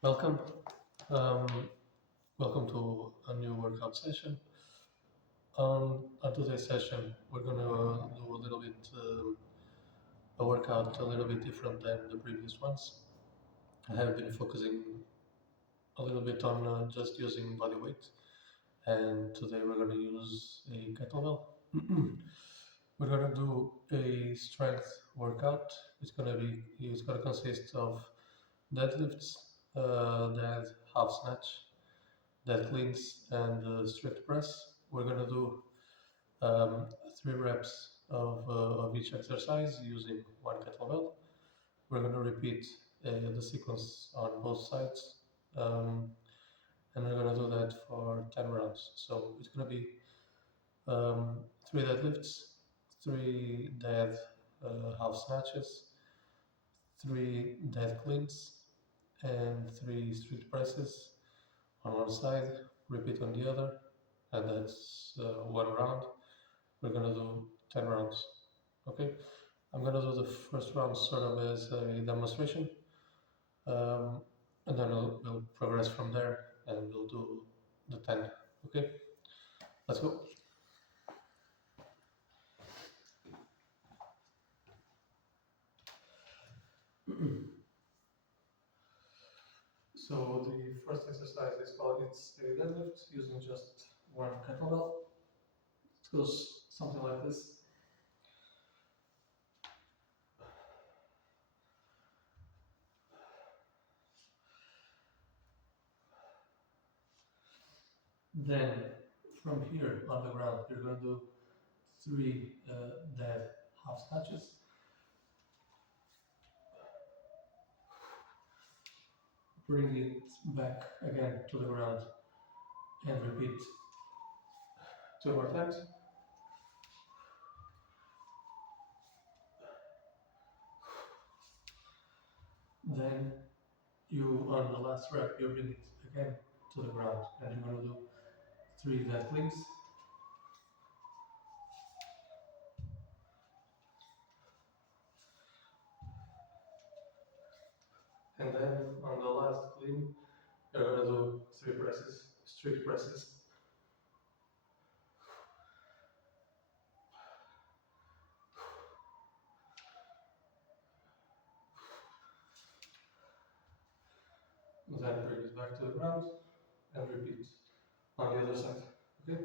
Welcome. Um, Welcome to a new workout session. On today's session, we're going to do a little bit a workout a little bit different than the previous ones. I have been focusing a little bit on just using body weight, and today we're going to use a kettlebell. We're going to do a strength workout. It's going to consist of deadlifts, dead half snatch, dead cleans, and strict press. We're gonna do 3 reps of each exercise using one kettlebell. We're gonna repeat the sequence on both sides, um, and we're gonna do that for 10 rounds. So it's gonna be 3 deadlifts, 3 dead half snatches, 3 dead cleans, and 3 strict presses on one side, repeat on the other, and that's 1 round. We're gonna do 10 rounds. Okay, I'm gonna do the first round sort of as a demonstration, um, and then we'll progress from there and we'll do the 10. Okay, let's go. So the first exercise is called it's a deadlift using just one kettlebell. It goes something like this. Then from here on the ground, you're going to do 3 dead half snatches. Bring it back again to the ground and repeat 2 more times. Then on the last rep, you bring it again to the ground and you're going to do 3 dead cleans. And then on the last clean, you're going to do 3 presses, strict presses. Then bring it back to the ground and repeat on the other side. Okay?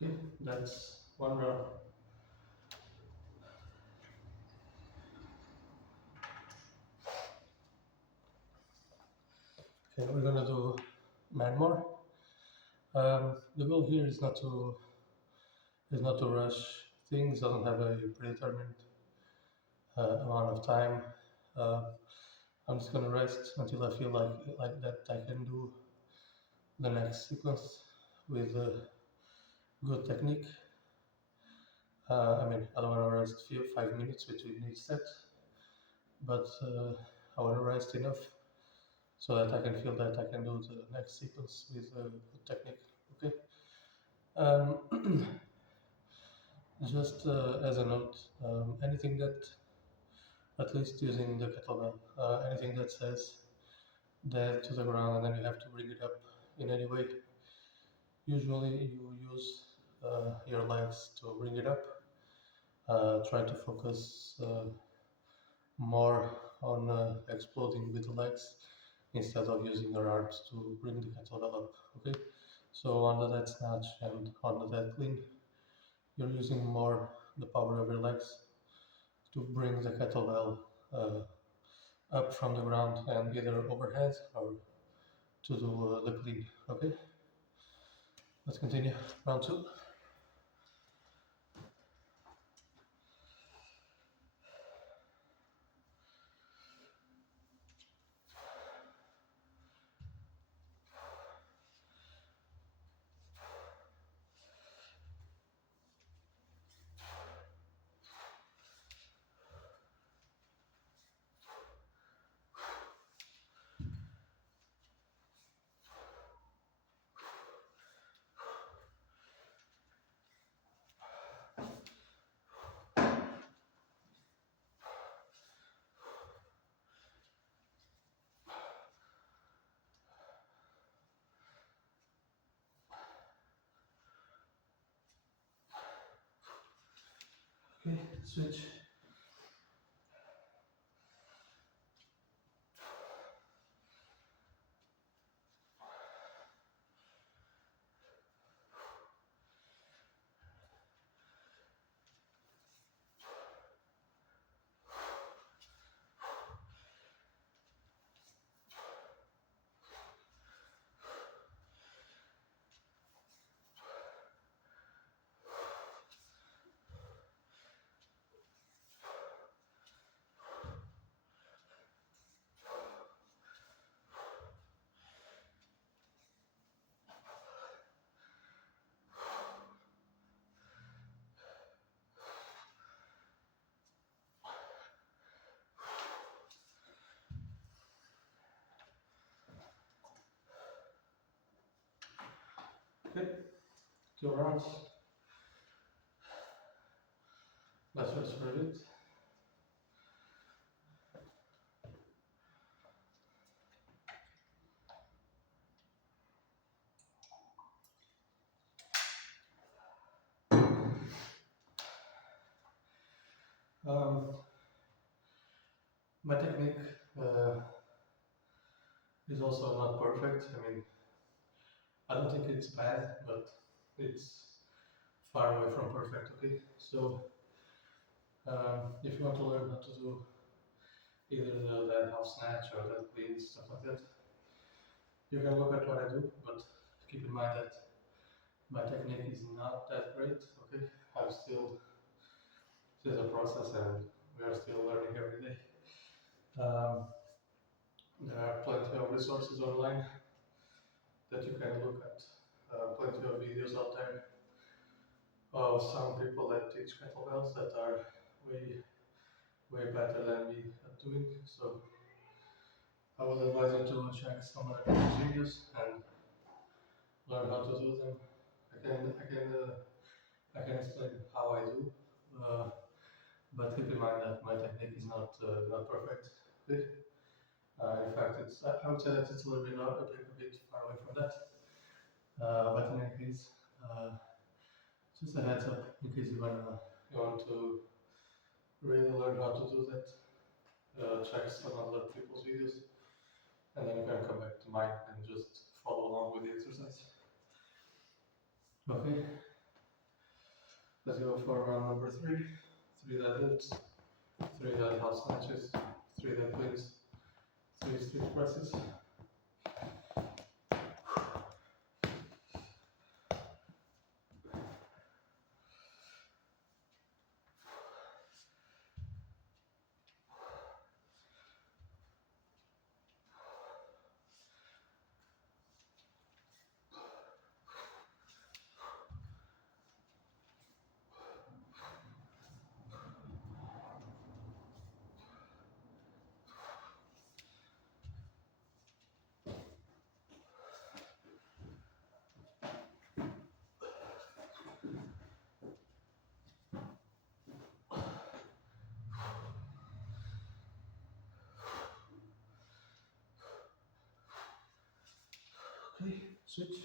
Okay, that's 1 round. Okay, we're gonna do 9 more. The goal here is not to rush things. Doesn't have a predetermined amount of time. Uh, I'm just gonna rest until I feel like that I can do the next sequence with good technique. I don't want to rest 5 minutes between each set, but I want to rest enough so that I can feel that I can do the next sequence with good technique. Okay. Just as a note, anything that, at least using the kettlebell, anything that says dead to the ground and then you have to bring it up in any way, usually you use your legs to bring it up. Try to focus more on exploding with the legs instead of using your arms to bring the kettlebell up. Okay, so on the dead snatch and on the dead clean, you're using more the power of your legs to bring the kettlebell up from the ground and either overhead or to do the clean. Okay, let's continue. Round 2. Okay, switch. Okay, 2 rounds. Let's rest for a bit. My technique is also not perfect. I mean, I don't think it's bad, but it's far away from perfect. Okay, so if you want to learn how to do either the half snatch or that clean stuff like that, you can look at what I do, but keep in mind that my technique is not that great. Okay, I'm still, it's a process, and we are still learning every day. There are plenty of resources online that you can look at, plenty of videos out there of some people that teach kettlebells that are way better than me at doing. So I would advise you to check some other people's videos and learn how to do them. I can explain how I do, but keep in mind that my technique is not perfect. Okay? In fact, I would say that it's a little bit a bit far away from that. But in any case, just a heads up in case you want to really learn how to do that. Check some other people's videos, and then you can come back to mine and just follow along with the exercise. Okay, let's go for round number 3. 3 deadlifts, 3 dead half snatches, 3 dead cleans, 3 strict presses. Okay, switch.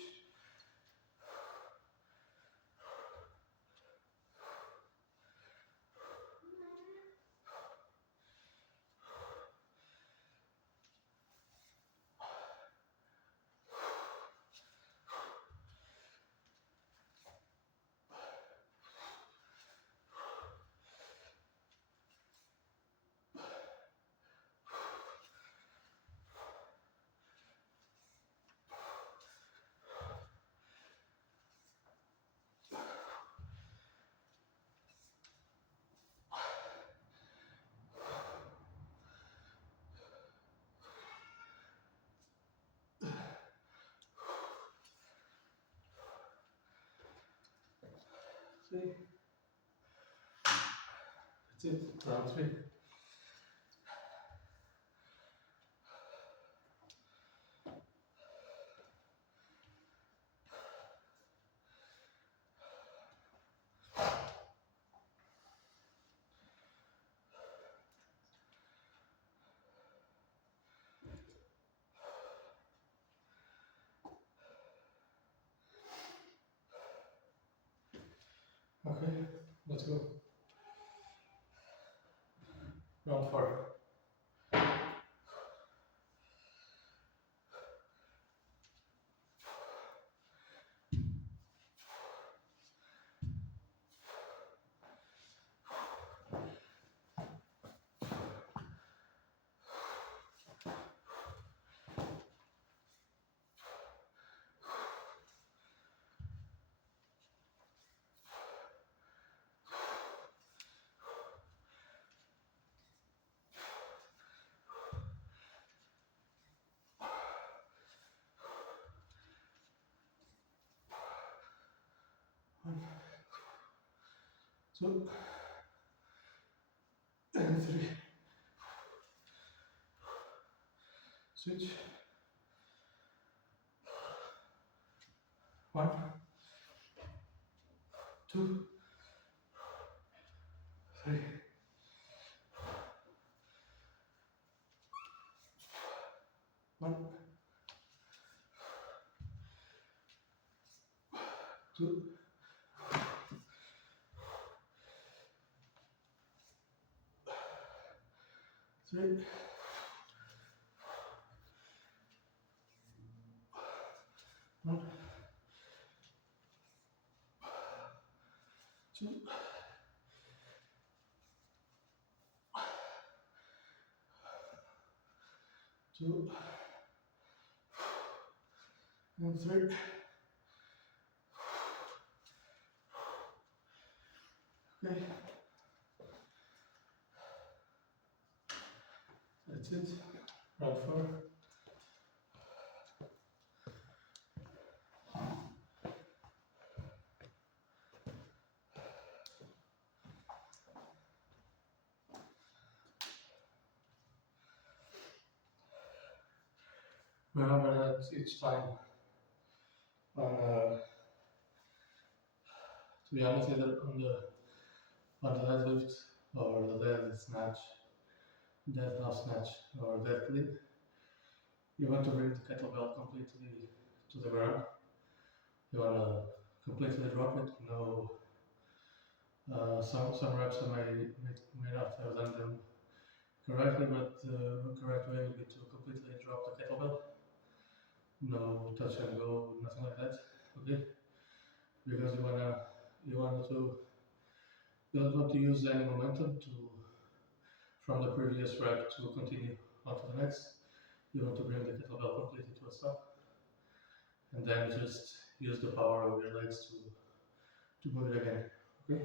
3. That's it, round 3. Okay, let's go. Round 4. One, 2, and 3. Switch. 1, 2, 3. 1, 2, 3. 1, 2, 2, and 3. Okay, that's it. Round 4. Remember that each time to be honest, either on the deadlift or the dead snatch, deadlift snatch or deadlift, you want to bring the kettlebell completely to the ground. You want to completely drop it. No, some reps may not have done them correctly, but the correct way would be to completely drop the kettlebell. No touch and go, nothing like that. Okay, because you don't want to use any momentum from the previous rep to continue on to the next. You want to bring the kettlebell completely to a stop, and then just use the power of your legs to move it again. Okay.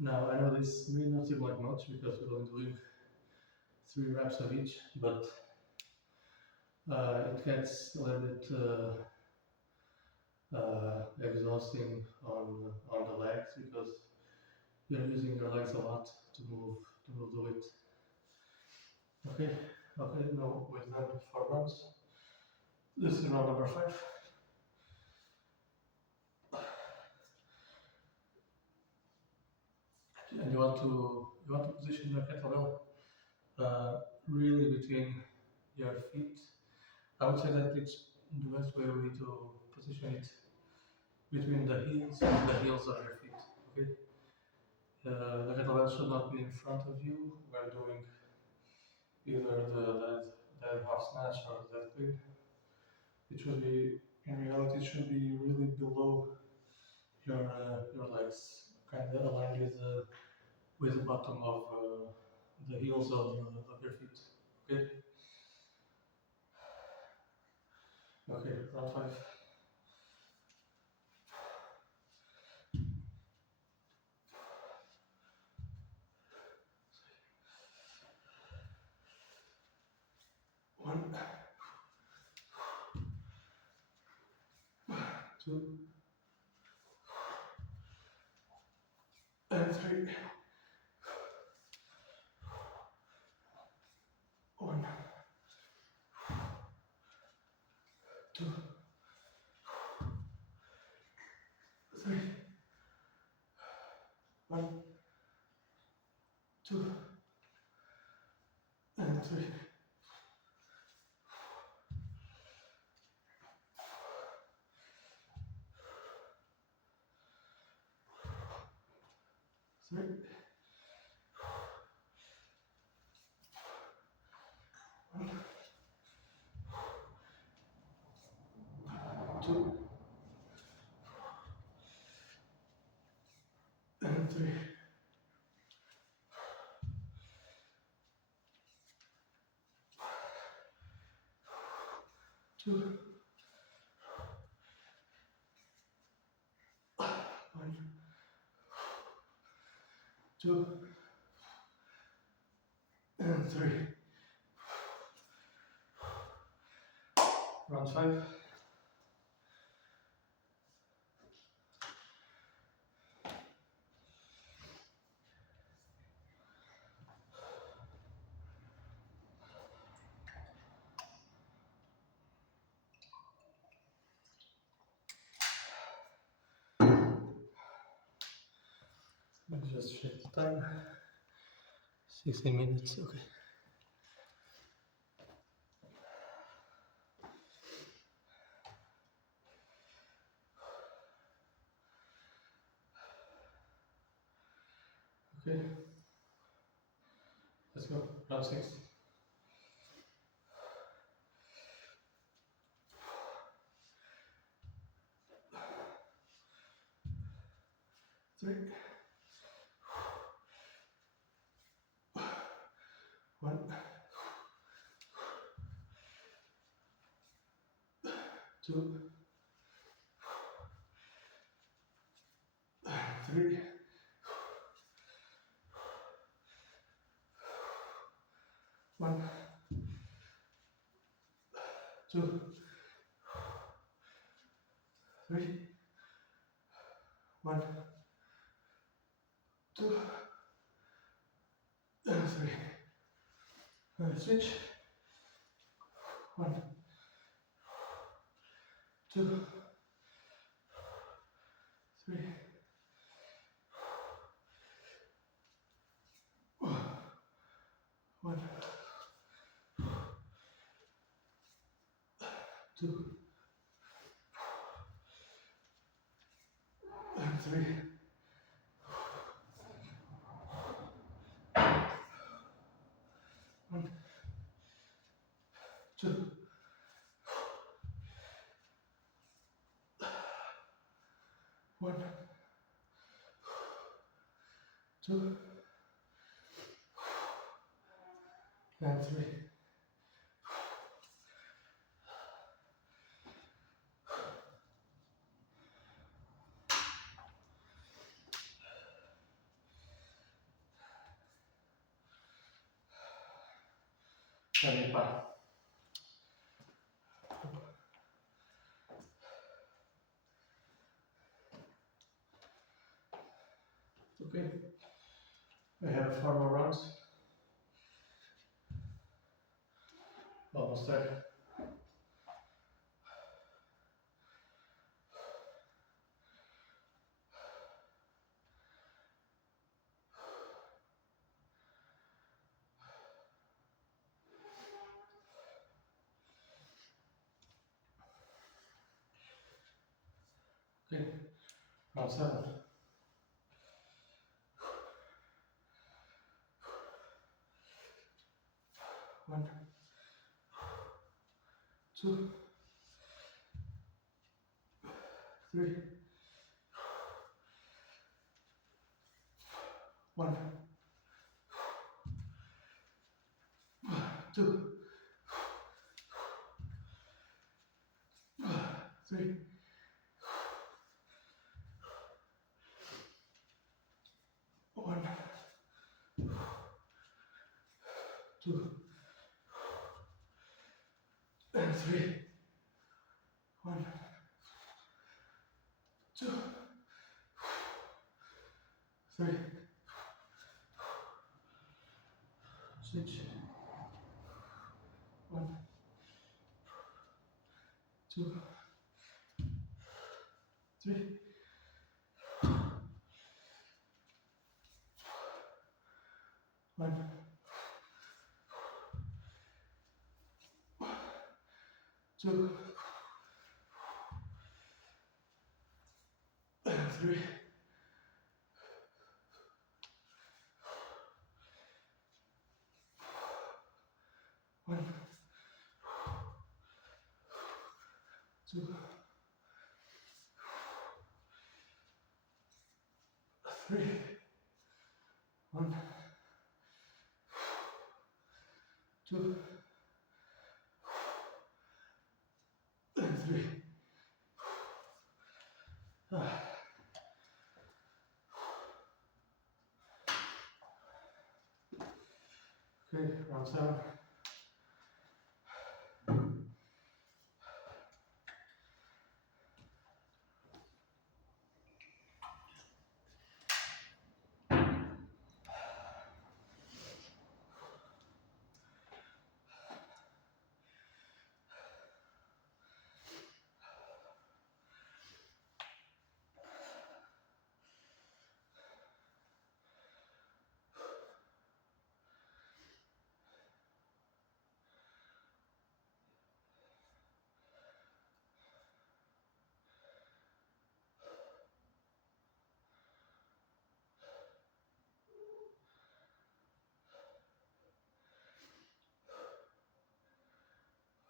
Now I know this may not seem like much because we're only doing 3 reps of each, but it gets a little bit exhausting on the legs because you're using your legs a lot to move the weight. Okay, now we've done 4 rounds. This is round number 5. And you want to position your kettlebell really between your feet. I would say that it's the best way would be to position it between the heels of your feet. Okay. The kettlebell should not be in front of you when doing either the dead half snatch or the dead clean. It should be, in reality, it should be really below your legs, kind of aligned with the bottom of the heels of your feet. Okay. Okay. Round 5. 1, 2, 3. 1, 2, 3. 1, 2, and 3. 3. 1, 2, and 3. 2, 1, 2, and 3. Round 5. Let's just check the time. 16 minutes, okay. Okay, let's go. Round 6. 3. 1, 2, 3. 1, 2, 3. 1, 2, and 3. Switch. 1, 2, 3. 1, 2, and 3. 1, 2, 1, 2, and 3. Standing back. Okay, we have 4 more rounds. Almost there. Okay, round 7. 1, 2, 3. 1, 2, 3. 1, 2, and 3. 1, 2, 3. 2, 3, 1, 2, 3, 1, 2, 3, 1, 2, 3. Okay, round 7.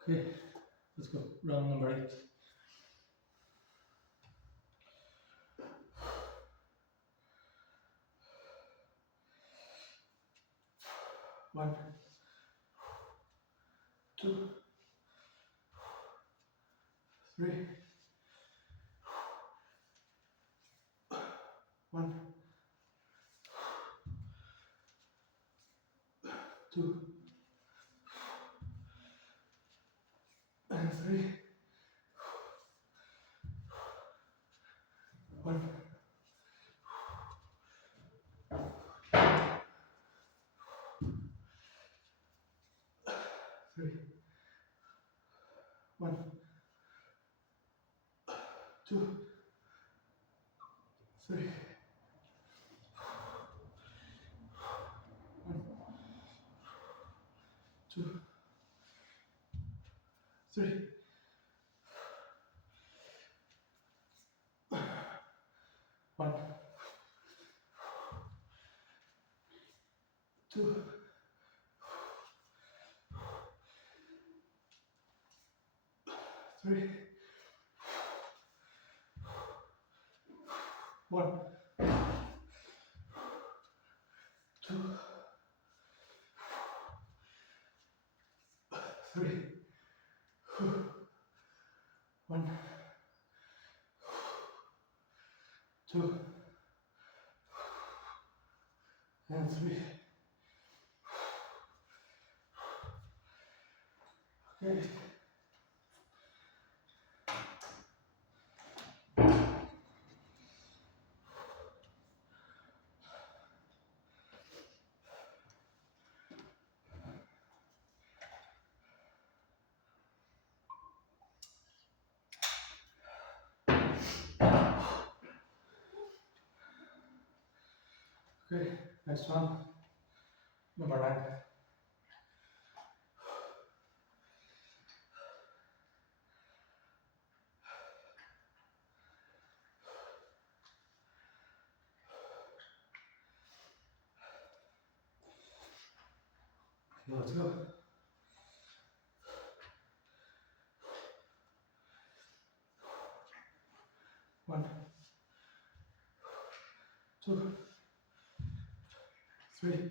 Okay, let's go. Round number 8. 1, 2, 3, 1, 2, 3, 1, 3, 1, 2, 3, 1, 2, 3, 1, 2, 3, 1, 2, 3, 1, 2, and 3. Okay. Okay, next one, number 9. Okay, let's go. 1, 2, 3,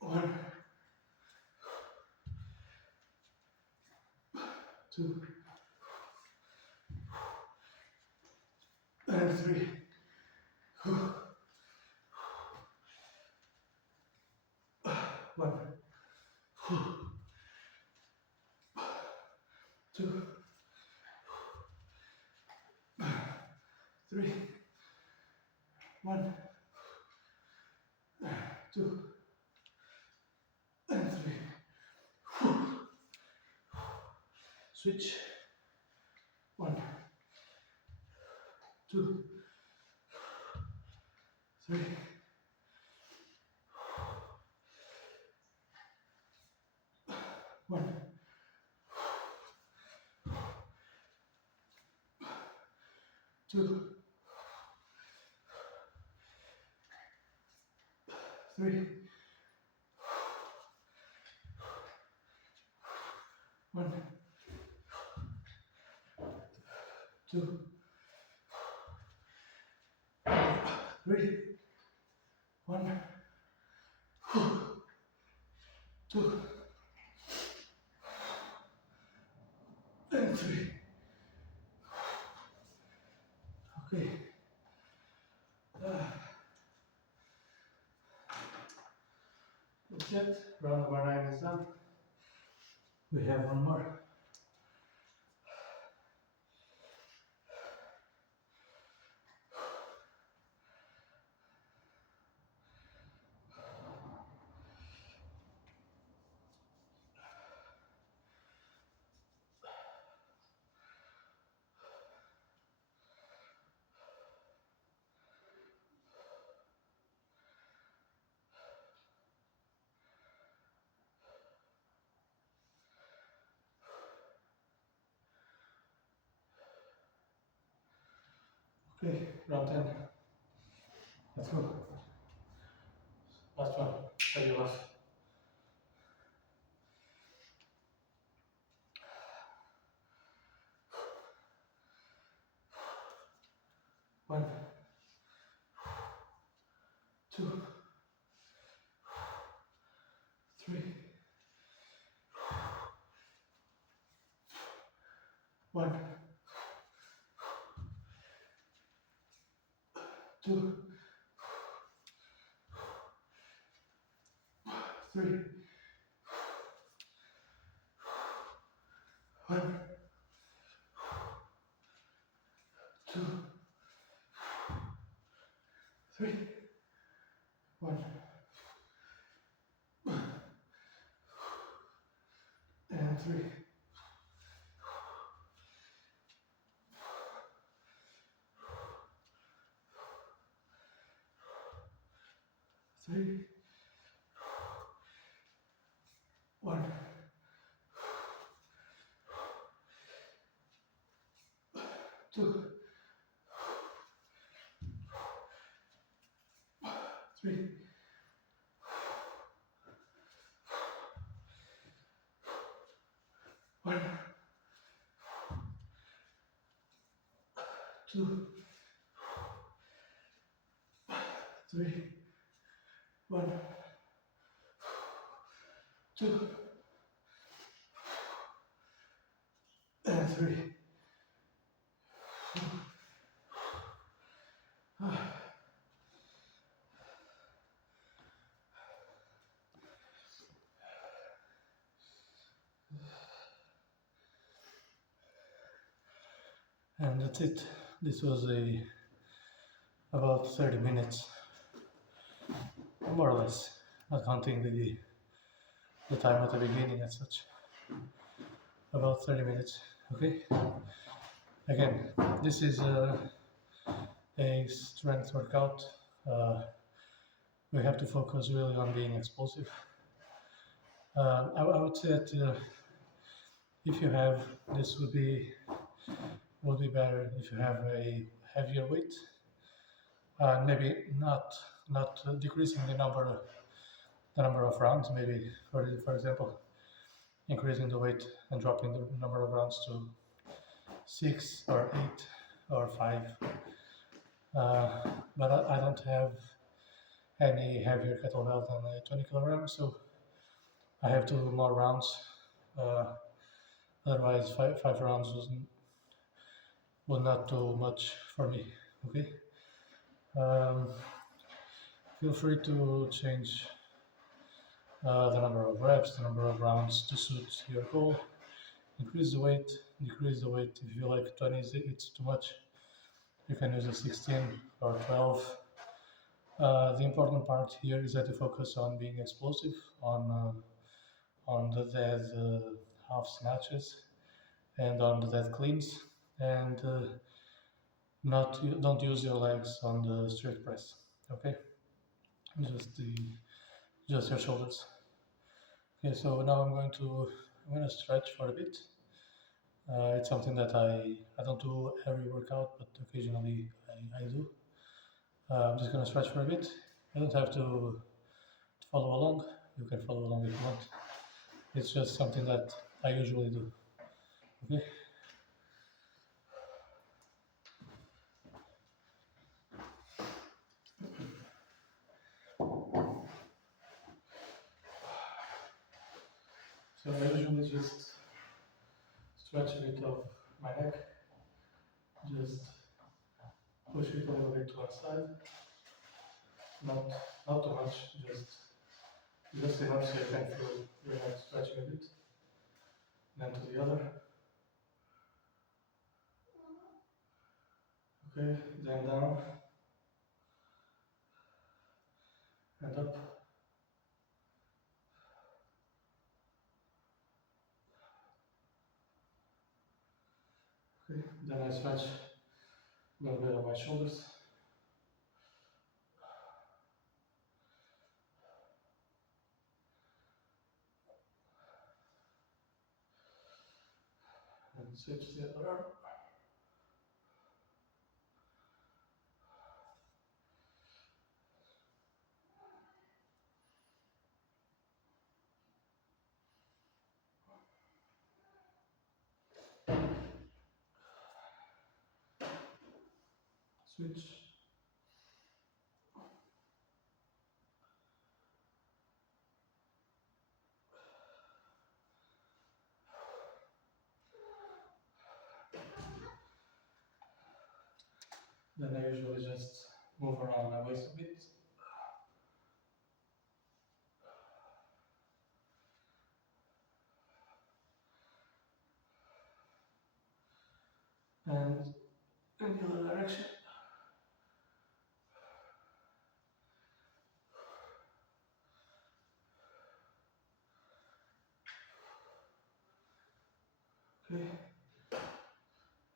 1, 2, and 3. 1, 2, 3, 1, 2, and 3. switch. 1, 2, 3, 1, 2, 3, 1, 2, 3, 1, 2, and 3. Okay. That's it. Round number 9 is done. We have one more. Okay, round 10. Let's go. Last one. Tell you last. 1, 2, 3, 1, 2, 3, 1, 2, 3, 1, and 3, 3, 1, 2, 3, 1, 2, 3, 1, 2, and 3. And that's it. This was about 30 minutes, more or less, not counting the time at the beginning and such. About 30 minutes. Okay. Again, this is a strength workout. We have to focus really on being explosive. I would say that if you have, this would be better if you have a heavier weight. Maybe not decreasing the number of rounds. Maybe for example, increasing the weight and dropping the number of rounds to 6 or 8 or 5. But I don't have any heavier kettlebell than 20 kilograms, so I have to do more rounds. Otherwise, five rounds would not do much for me. Okay. Feel free to change the number of reps, the number of rounds to suit your goal. Increase the weight, decrease the weight. If you feel like 20 it's too much, you can use a 16 or 12. The important part here is that you focus on being explosive, on the dead half snatches, and on the dead cleans, and don't use your legs on the strict press. Okay, just the just your shoulders. Okay, so now I'm going to stretch for a bit. It's something that I don't do every workout, but occasionally I do. I'm just going to stretch for a bit. You don't have to follow along. You can follow along if you want. It's just something that I usually do. Okay. So I usually just stretch a bit of my neck. Just push it a little bit to one side. Not too much. Just enough so you can feel your neck stretching a bit. Then to the other. Okay. Then down and up. Okay. Then I stretch a little bit of my shoulders. And switch the other arm. Switch. Then I usually just move around my waist a bit. And in the other direction. Okay.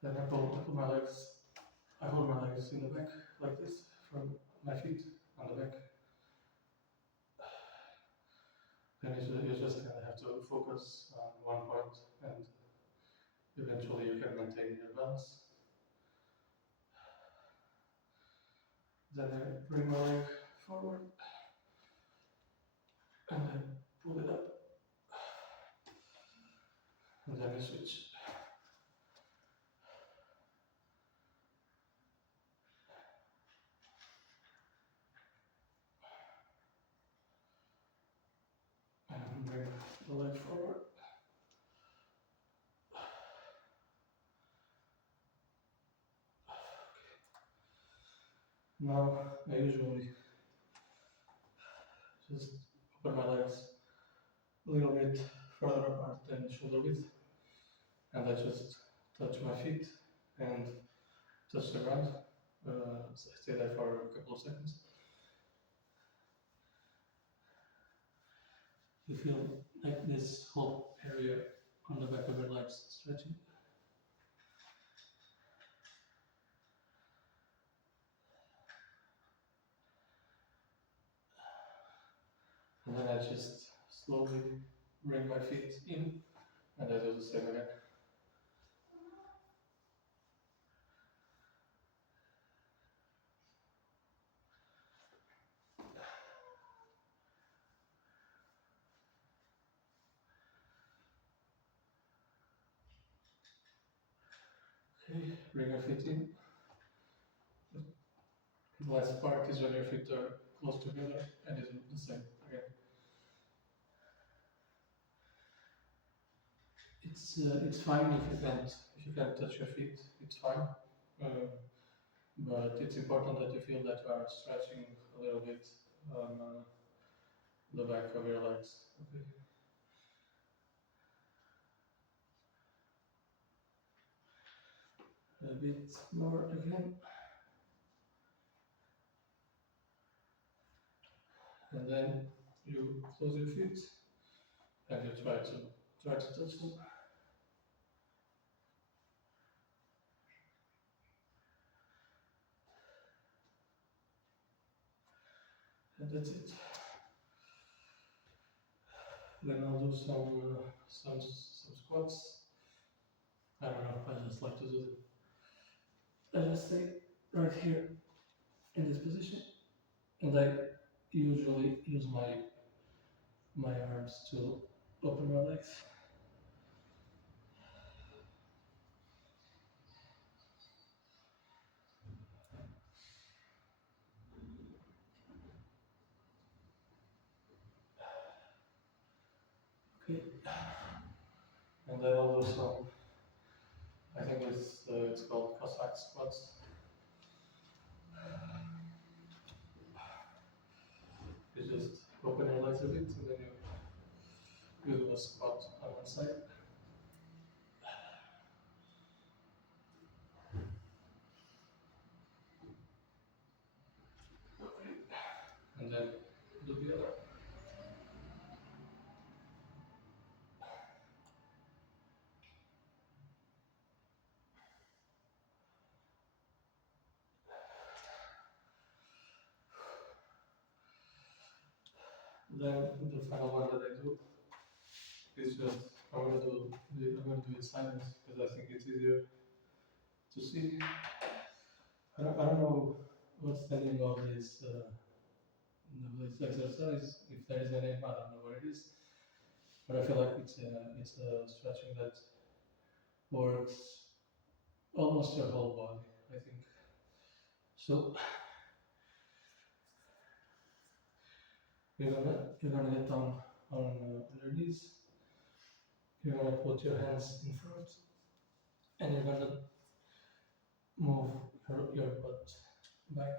Then I pull my legs. I hold my legs in the back like this, from my feet on the back. Then you just kind of have to focus on one point, and eventually you can maintain your balance. Then I bring my leg forward, and then pull it up, and then I switch. And bring the leg forward. Now I usually just open my legs a little bit further apart than shoulder width, and I just touch my feet and touch the ground. Stay there for a couple of seconds. You feel like this whole area on the back of your legs stretching. And then I just slowly bring my feet in, and I do the same again. Okay, bring your feet in. The last part is when your feet are close together, and you do the same again. It's fine if you can't touch your feet. It's fine, but it's important that you feel that you are stretching a little bit on the back of your legs. Okay. A bit more again. And then you close your feet and you try to touch them. And that's it. Then I'll do some squats. I don't know. I just like to do them. I just stay right here in this position, and I usually use my arms to open my legs. Okay, and then I'll do some. I think it's called Cossack squats. You just open your legs a bit, and then you do a squat on one side. And then do the other. Then the final one that I do is just I'm gonna do it silent because I think it's easier to see. I don't know what's the name of this exercise. If there is a name, I don't know what it is. But I feel like it's a stretching that works almost your whole body, I think. So you're gonna get on your knees. You're gonna put your hands in front, and you're gonna move your butt back.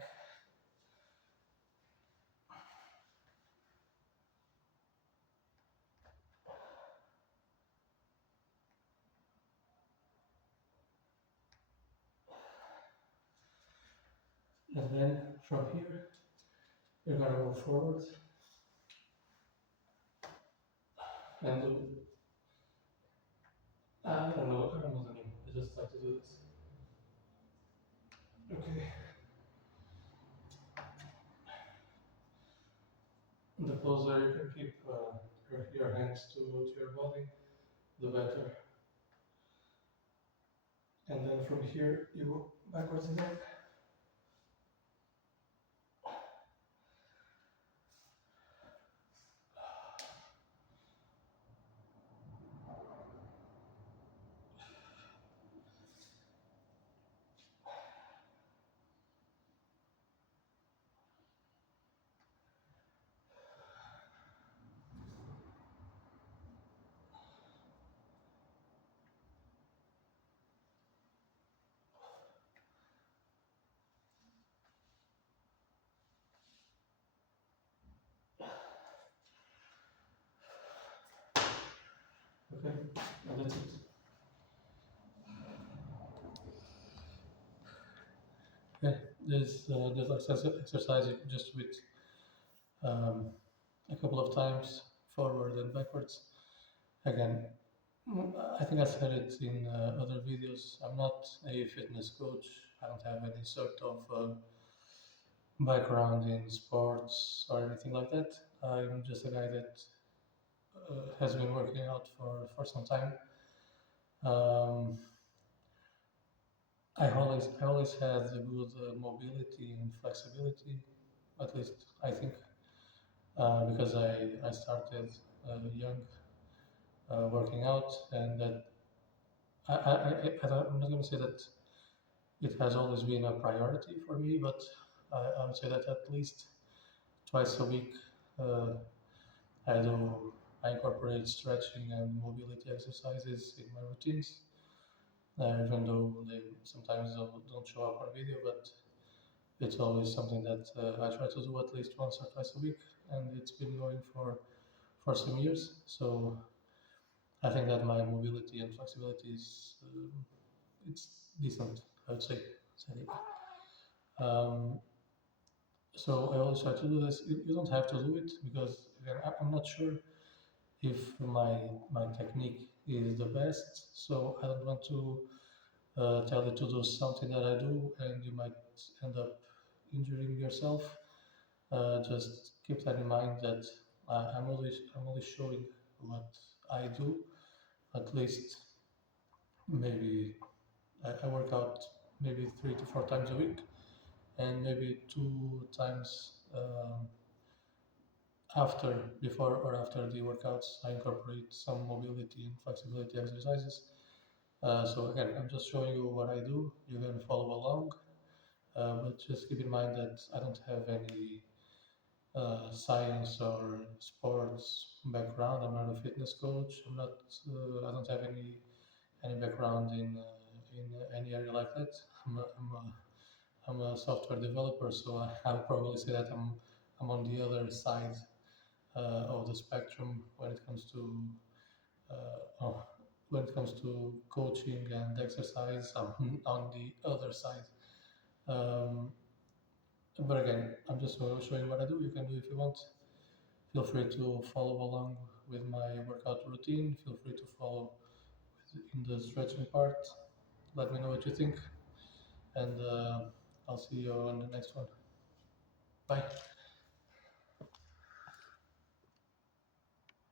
And then from here, you're gonna move forward and do, I don't know the name. I just like to do this. Okay. The closer you can keep your hands to your body, the better. And then from here, you go backwards again. Okay, and that's it. Yeah, there's exercise just with um, a couple of times forward and backwards. Again, I think I said it in other videos. I'm not a fitness coach. I don't have any sort of background in sports or anything like that. I'm just a guy that has been working out for some time. Um, I always had a good mobility and flexibility, at least I think, because I started young working out, and that I'm not going to say that it has always been a priority for me, but I would say that at least twice a week uh, I do I incorporate stretching and mobility exercises in my routines, even though they sometimes don't show up on video, but it's always something that I try to do at least once or twice a week, and it's been going for some years. So I think that my mobility and flexibility is it's decent, I would say. Um, so I always try to do this. You don't have to do it because again, I'm not sure if my technique is the best. So I don't want to tell you to do something that I do, and you might end up injuring yourself. Just keep that in mind that I'm only showing what I do. At least maybe I work out maybe 3 to 4 times a week, and maybe 2 times after, before or after the workouts, I incorporate some mobility and flexibility exercises. So again, I'm just showing you what I do. You can follow along, but just keep in mind that I don't have any science or sports background. I'm not a fitness coach. I'm not. I don't have any background in any area like that. I'm a software developer, so I'll probably say that I'm on the other side of the spectrum when it comes to oh, when it comes to coaching and exercise. I'm on the other side. Um, but again, I'm just showing what I do. You can do if you want. Feel free to follow along with my workout routine. Feel free to follow in the stretching part. Let me know what you think, and I'll see you on the next one. Bye.